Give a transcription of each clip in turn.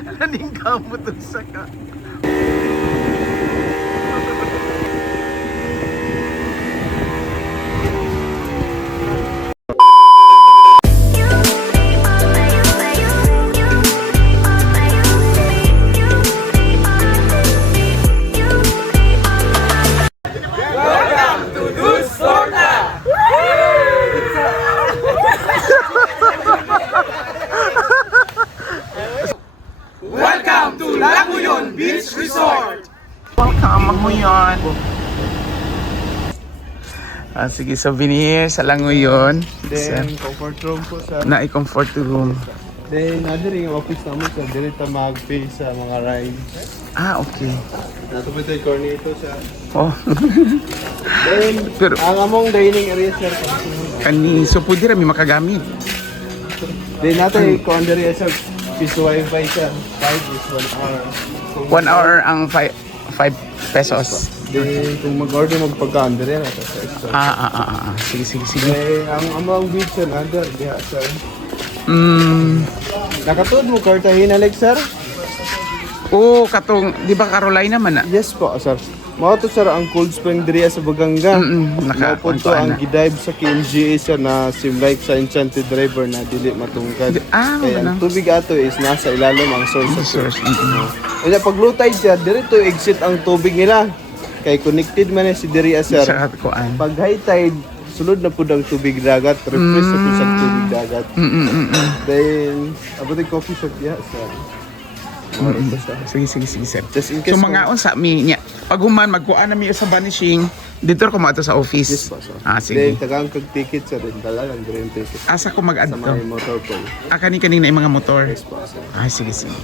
Naning kamot ang saka. Welcome to Languyon Beach Resort! Welcome, Languyon. Sige, souvenir sa Languyon. Then, comfort room po sa... Na-comfort room. Then, nadiri yung office namin sa direta mag-pay sa mga rides. Okay. Nato po ito yung cornito sa... Oh. Then, Pero- ang among dining area sir. Kani, so pwede rin may makagamit. Then, nato yung area sa piso wifi sa 5 is 1 hour. 1 hour ang 5 pesos. Then, kung mag-order magpagka-under yan, nato sa extra. Sige, sige, sige. Then, ang among beach sa under, diha sir. Nakatuod mo Cartagena Lake sir? Katong, di ba Carolina man na? Yes po sir. Mao to sir ang cold spring diriya sa Baganga. Mao po to ang gidive sa KMGA sir na sim like sa Enchanted River na dili matungkad. Kaya ang tubig ato is nasa ilalim ang source of Source. Kaya pag low tide siya, dirito exit ang tubig nila. Kay connected man si diriya sir. Sa kuan. Pag high tide, sulod na po ang tubig dagat, refresh na po sa tubig dagat. Then, abot yung coffee shop diha sir. Sige, sige, sige, sir. Just in case So mga sa mi niya. Pag human magkuan na mi sa vanishing, dito ko maato sa office. Yes po sir. Sige. Then, tagang kag ticket sir, din dala lang din ticket. Asa ko mag-add Sa to? mga motor pool. Kani-kanina yung mga motor. Yes po sir. Sige, sige.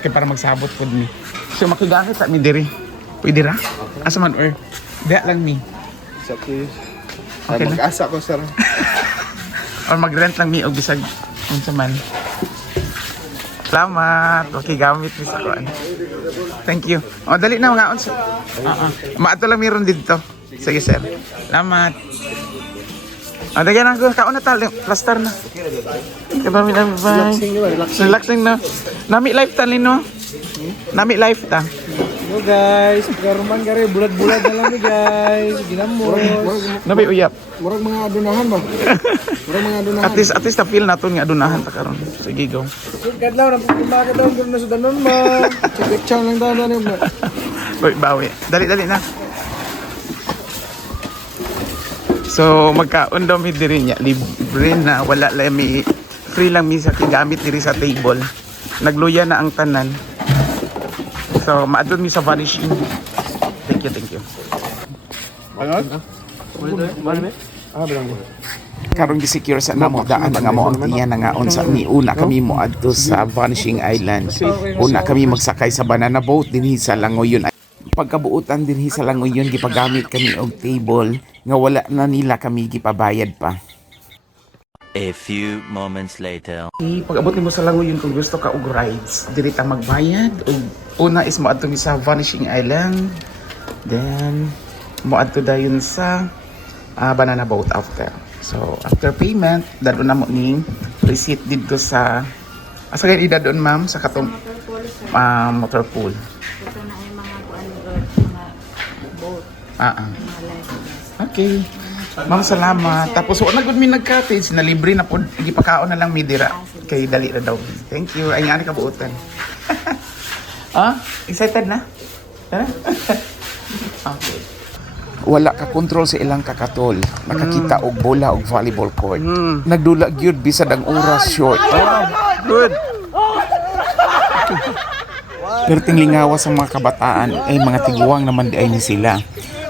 Kaya para magsabot po mi. So makigamit sa mi diri. Pwede ra? Asa man or? Diya lang mi. Sa please. Okay lang. Mag-asa ko sir. Or mag-rent lang mi og bisag unsa man. Salamat. Okay, gamit mi sa kuan. Thank you. Dali na mga unsa. Maato lang meron dito. Sige, sir. Salamat. Dagyan ako kaon na tal, plaster na. Diba mi na bye. Relaxing na. Nami life ta lino. Nami life ta. Hello guys, karuman gari bulat-bulat na lang ni guys. Ginamo. Nabi uyap. Murag mga adunahan ba? Murag mga adunahan. At least na feel naton nga adunahan ta karon. Sige, go. Kadlaw na pagkumaga daw gud na sudanon ma. Check lang daw na mo. Uy, bawi. Dali na. So, magkaon daw mi diri niya. Libre na. Wala lang mi. Free lang mi sa kigamit diri sa table. Nagluya na ang tanan. So, maadun mi sa vanishing. Thank you. Ano? Bilang mo. Karong gi-secure sa namo daan nga mo ang tiyan nga unsa ni una kami mo adto sa Vanishing Island. Una kami magsakay sa banana boat dinhi sa Langoyon. Pagkabuutan dinhi sa Langoyon gipagamit kami og table nga wala na nila kami gipabayad pa. A few moments later. Pag-abot nimo sa Langoyon kung gusto ka og rides, diri ta magbayad og una is mo adto sa Vanishing Island. Then mo adto dayon sa banana boat after. So after payment, dadon na mo ning receipt dito sa asa kay idadon ma'am sa katong motor pool. Ito na yung mga mga boat, mga life. Okay. Ma'am, salamat. Tapos wala gud mi nag-cottage na libre na pod gipakaon na lang mi dira kay dali ra daw. Thank you. Ay nga ni kabuotan. Excited na? Tara. Okay. Wala ka control sa ilang kakatol. Nakakita og bola og volleyball court. Nagdula gyud bisad ang oras short. Good. Perting lingawa sa mga kabataan ay mga tiguang naman di ay ni sila.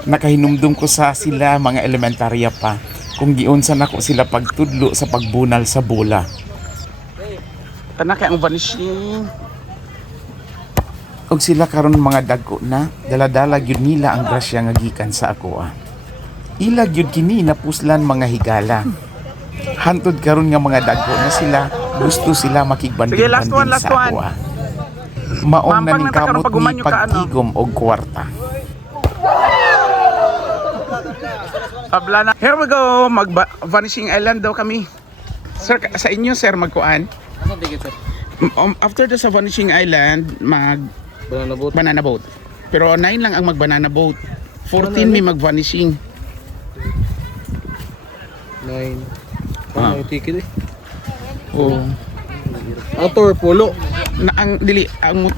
Nakahinumdum ko sa sila mga elementarya pa kung giunsa nako sila pagtudlo sa pagbunal sa bola. Kana kay ang vanishing. Og sila karon mga dagko na, dala-dala gyud nila ang grasya nga gikan sa ako. Ila gyud kini napuslan mga higala. Hantod karon nga mga dagko na sila, gusto sila makigbanding-banding sa ako. Maong na ning kamot ni pagtigom og kwarta. Here we go, Vanishing Island daw kami. Sir, sa inyo sir magkuan? After the sa Vanishing Island, Banana boat. banana boat. Pero 9 lang ang mag-banana boat. 14 may mag-vanishing. 9. Ah. Ang ticket eh. Oh. Outdoor polo. Na ang dili ang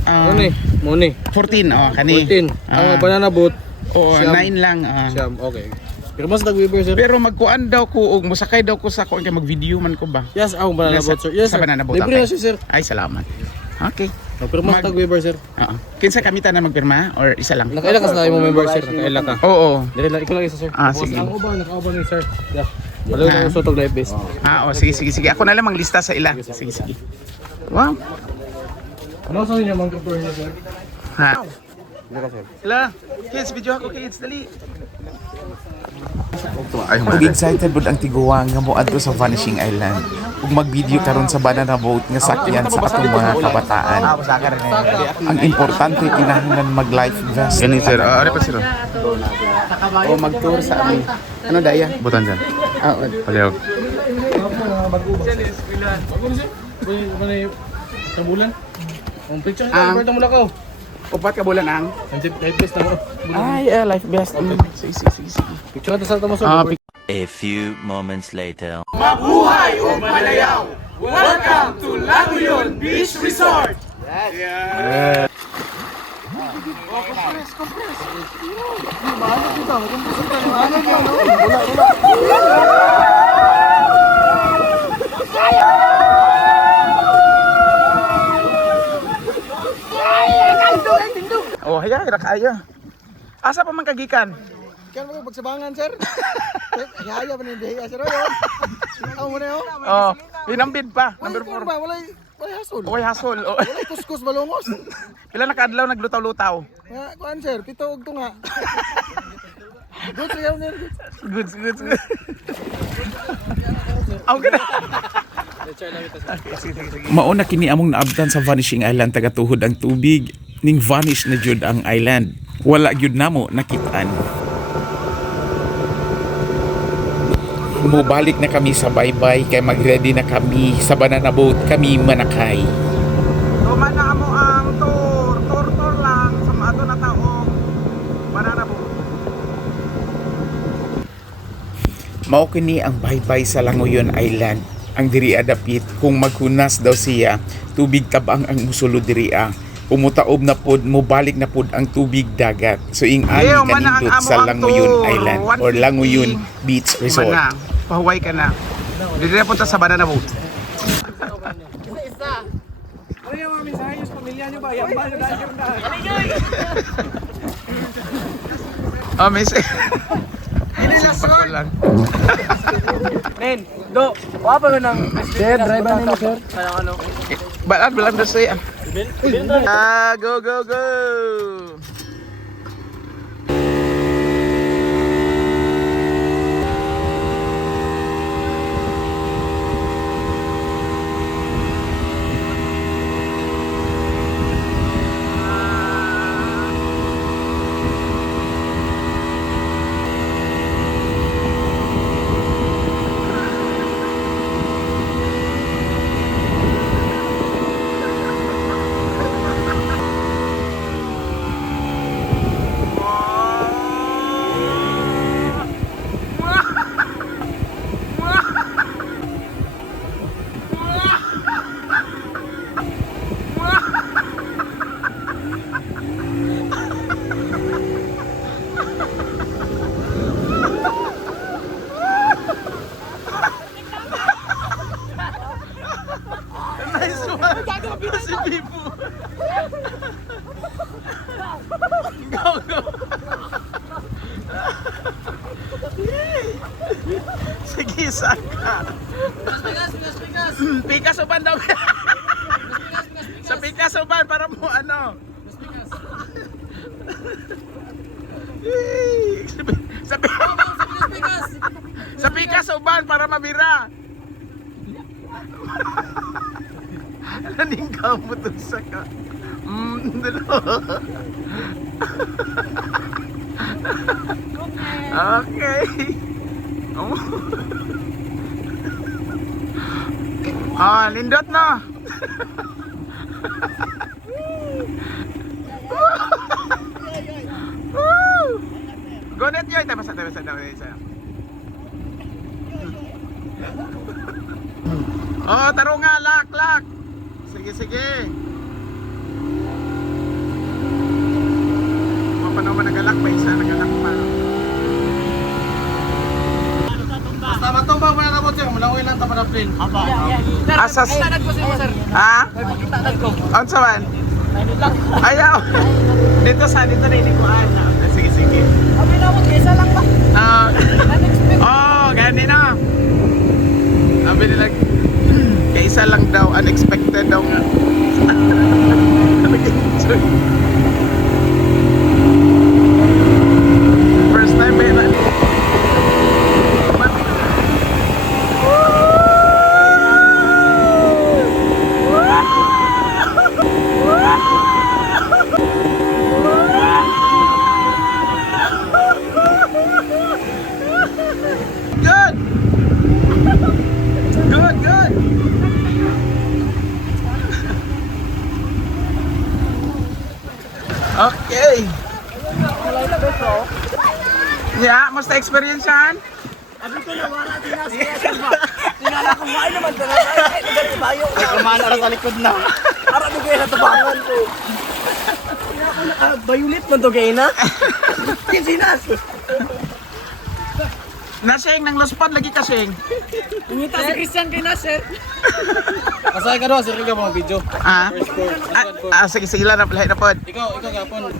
Money. 14 kani. 14. Ang banana boat. Oo, Siyam. 9 lang. Siyam. Okay. Pero mas nag-Weber sir. Pero magkuan daw ko og musakay daw ko sa kuan kay mag-video man ko ba. Yes, ako banana boat sir. Yes Sa sir. banana boat. Libre Okay. na siya sir. Ay, salamat. Okay. Pero mas nag-Weber sir. Oo. Kinsa kamita na magpirma or isa lang? Nakaila ka sa mo member sir. Nakaila ka. Oo. Dili lang ikaw lang isa sir. Sige. Ang uban, naka-uban ni sir. Yeah. Wala na usotog life base. Sige. Ako na lang manglista sa ila. Sige. Wow. Ano sa inyo mga kapur niya sir? Ha. Sila. Kids, video ako kids. Dali. Ug excited bud ang tiguwa nga moadto sa Vanishing Island. Ug mag-video karon sa banana boat nga sakyan sa atong mga kabataan. Ang importante kinahanglan mag-life vest. Gani sir, ano pa sir? O mag-tour sa amin. Ano daya? Butan dyan. Paliw. Sa bulan. Ang picture sa Alberto Mulakaw. Upat ka bulan ang? Life base na mo. Ay, life vest. Sige. Picture natin sa tamas. A few moments later. Mabuhay o Malayaw! Welcome to Laguyon Beach Resort! Oh, haya, kaya. Asa pa man kagikan? Kan mo pagsabangan sir. Haya pa ni Deya sir yun. Ako mo na yun. Oh, hinambid pa. Number 4. Wala hasol. Okay, hasol. Oh. Wala kuskus balongos. Pila na kadlaw naglutaw-lutaw. Kuan sir, pito og tunga. Good sir yun. Good. Okay na. Mauna kini among naabtan sa Vanishing Island tagatuhod ang tubig ning vanish na jud ang island. Wala gyud namo nakitaan. Mubalik na kami sa baybay kay magready na kami sa banana boat kami manakay. Tuman na amo ang tour lang sa ato na taong banana boat. Mao kini ang baybay sa Langoyon Island. Ang diri adapit kung maghunas daw siya, tubig tabang ang musulod diri umutaob na pod, mubalik na pod ang tubig dagat. So ing ali kanindot sa Langoyon Island or Langoyon Beach Resort. Pahuway ka na. Dito na punta sa banana boat. Ano yung mga mensahe nyo sa pamilya nyo ba? Yan ba? Oh, miss. Lang. Nen, do, wala pa nang sir, driver nila sir. Ano? Balan na siya. Go. Si Bibo. Go. Sige, saka. Pikas uban daw. Sa pikas uban para mo ano. Sa pikas uban para mabira. Naning kamot ang saka. Okay. Lindot na. Gonit yun. Tayo basa. Oh, taro nga, lak. Sige. Mapanaw man nagalak pa, isa nagalak pa. Basta matumba mo na na po siya. Mulawin lang tapan na plane. Apa? Asas. Tanag ko siya, sir. Ha? Tanag ko. Ano sa man? Ayun lang. Ayaw. Dito na inikuan. Sige. Sabi na mo, isa lang ba? Gani na. Sabi nila, kaisa lang daw, unexpected daw nga. Nag-enjoy. First time ba yun? Good. Okay. Yeah, musta experience yan? Abi ko na wala tinasiya ba? Tingala ko maay naman talaga. Ay, bayo. Kumana na sa likod na. Ara mo kaya natabangan ko. Bayulit man to kay na. Kinsinas. Nasing nang lospad lagi kasing. Ngita si Christian kay Nasir. Kasay ka daw, sir ka mo video. Sige lang na lahat na pod. Ikaw gapon.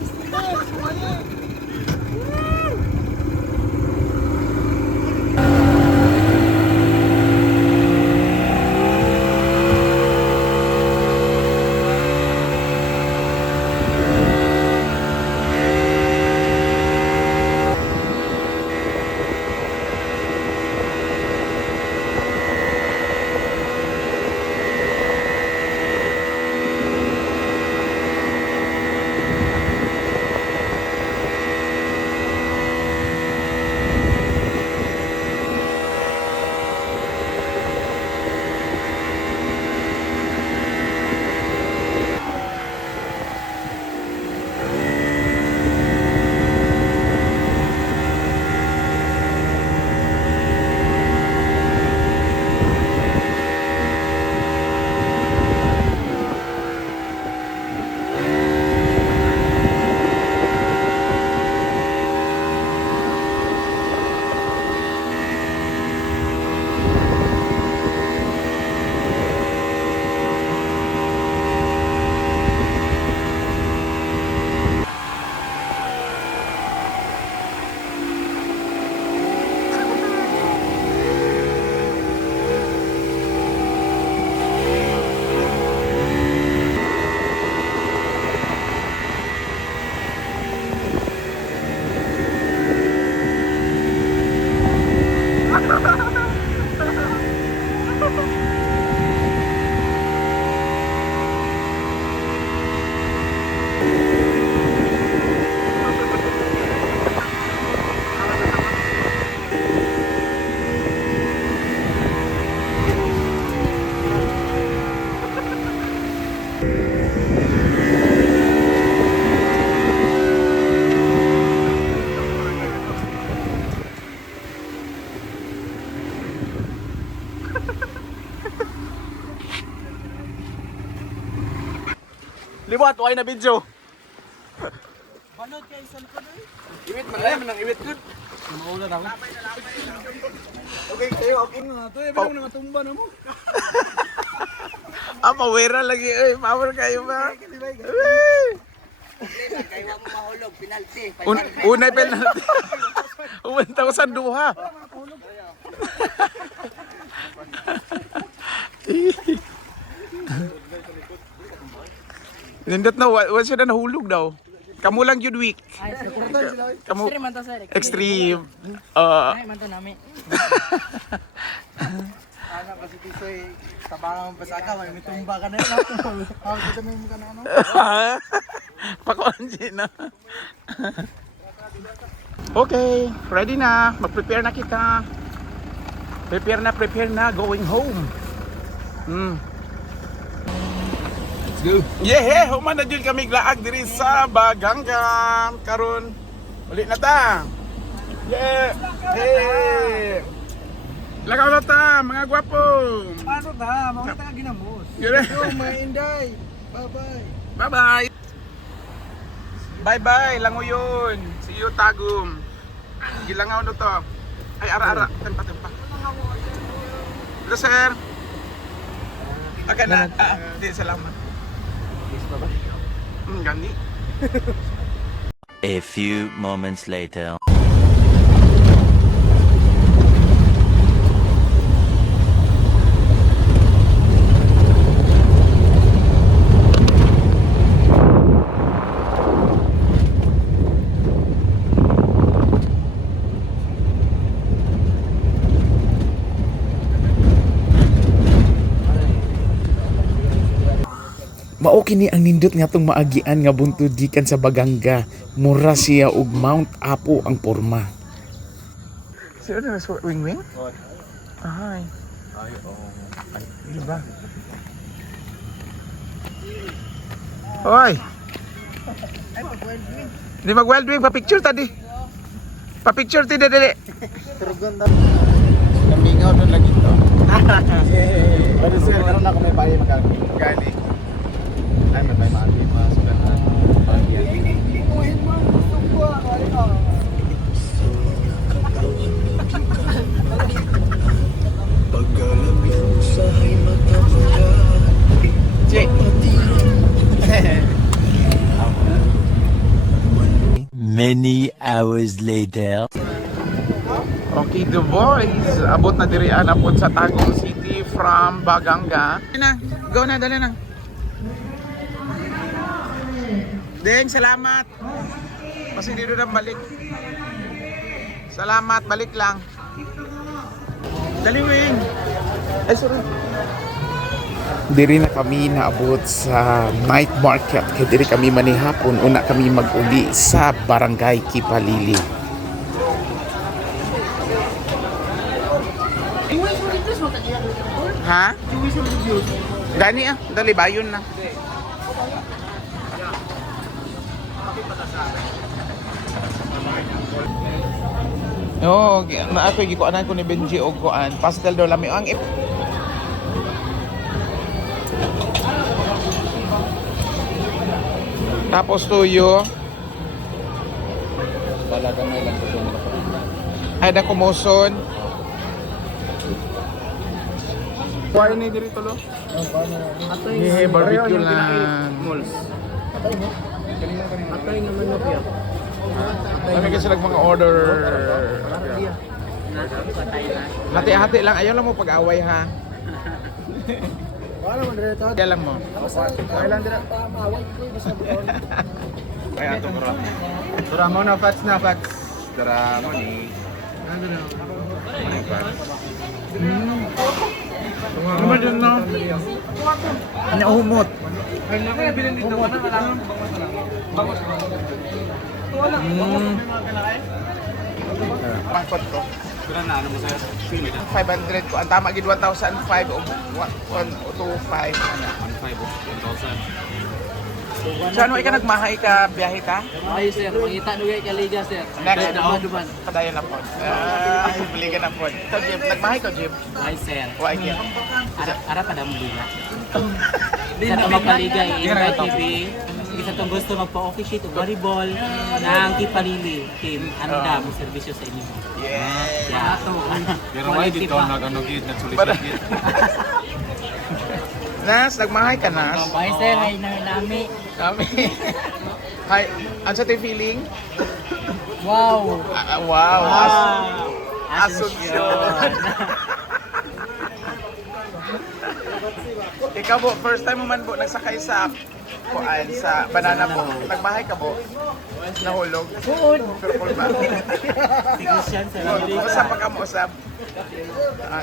Liwat, okay na video. Banod kay isang ko doy. Iwit man rin, manang iwit good. Maulan ako. Okay kayo, okay na to. Iba nang natumba na mo. Pawera lagi. Power kayo ba? Kaya mo mahulog, penalty. Unay penalty. Uwanta ko sa duha. Nindot na, wala siya na nahulog daw. Kamu lang yun week. Kamu, Extreme man to sir. extreme. Ay, man to nami. Ano kasi tisoy tabangan mo pa sa ka, may tumba ka na yun. Hawag ko mo ka na ano. Pakonji na. Okay, ready na. Mag-prepare na kita. Prepare na, going home. Yeah, human na dyan kami glaag diri sa Baganggan. Karon, ulit na ta. Yeah, hey. Lakaw na ta, mga gwapo. Paano ta? Mga taga ginamos. Yun. Mga Inday. Bye-bye. Bye-bye. Bye-bye, Langoyon. See you, Tagum. Gilangaw na to. Ay, ara-ara. Tempa-tempa. Ito, sir. Okay na. Di, salamat. Gani. A few moments later. Mao kini ang nindot nga tong maagian nga buntod gikan sa Baganga. Mura siya og Mount Apo ang porma. Sino na sa wing-wing? Ay. Ay, di ba? Hoy. Di mag-wild wing pa-picture ta di. Pa-picture ti dali. Namingaw doon lagi to. Pero sir, karon ako may bahay magkano. Gani. Ay, may bahay masulat na. Imuhin mo, gusto ko Check. Many hours later. Okay, the boys. Abot na dirian abot sa Tagum City from Baganga. Dali na, go na, dali na. Deng, salamat. Kasi dito na balik. Salamat, balik lang. Dali, Wing. Ay, sorry. Diri na kami naabot sa night market. Kaya diri kami manihapon. Una kami mag-uli sa Barangay Kipalili. Ha? Gani dali bayon na. Oo, na ako gikuanan ko ni Benji og kuan. Pastel daw lami ang tapos tuyo. Talaga may lang ko. Ay da kumuson. Kuha ni diri tulo. Hehe, barbecue lang. Malls. Atay naman na piya. Kami kasi mga order. Hati-hati lang. Ayaw lang mo pag-away ha. Wala man diri to. Kaya lang mo. Wala lang diri pa maaway ko sa buon. Kaya ito bro. Dara mo na facts na facts. Dara mo ni. Ano na? Ano ba dyan no? Ano humot? Ay na kaya bilhin dito wala lang. Pangkot ko. Dara na ano mo sa 500 ko. Ang tama gid 1,005 o 1,205. 1,000. Saan mo ika nagmahay ka biyahe ka? Ay sir, mangita nugay ka liga sir. Next Daw duman. Padayon na po. Balikan na po. Ito Jim, nagmahay ko Jim. Ay sir. Wa iki. Ara pa damo liga. Sa magpaliga invite TV. Isa tong gusto magpa-officiate o volleyball ng Kipalili team. Ano na mo serbisyo sa inyo. Yeah. Yeah, to. Pero why dito nagano gid nagsulisod gid. Nas, nagmahay ka Nas. Bye sir, ay nami. Kami. Hi, ano sa tayo feeling? Wow. Wow. Wow. Asunsyon. Ikaw po, first time mo man po nagsakay sa kuan sa banana po. Nagmahay ka po? Nahulog? Food. Purple ba? Christian sir. Usap pa ka mo, usap.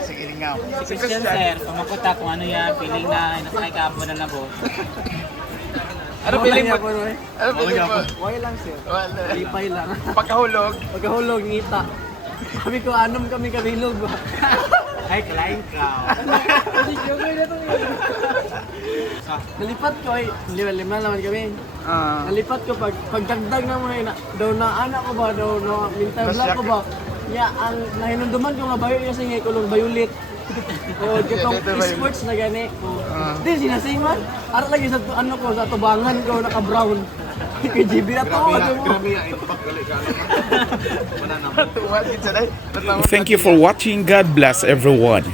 Sige, lingaw. Si Christian sir, pamakuta kung ano yan, feeling na nasakay ka po na nabo. Ano feeling mo? Ano feeling mo? Why lang sir. Wala. Lipay lang. Pagkahulog, Pagkahulog ngita. Sabi ko anom kami kabilog. Ay, kalain ka. Nalipat ko ay lima naman kami. Nalipat ko pagdagdag na mo na daw na anak ko ba daw na mental block ko ba. Ya ang nahinunduman ko nga bayo niya sa kulong violet. O kitong sports na gani. Di sinasing man. Ara lagi sa ano ko sa tubangan ko naka brown. Kay GB na to. Thank you for watching. God bless everyone.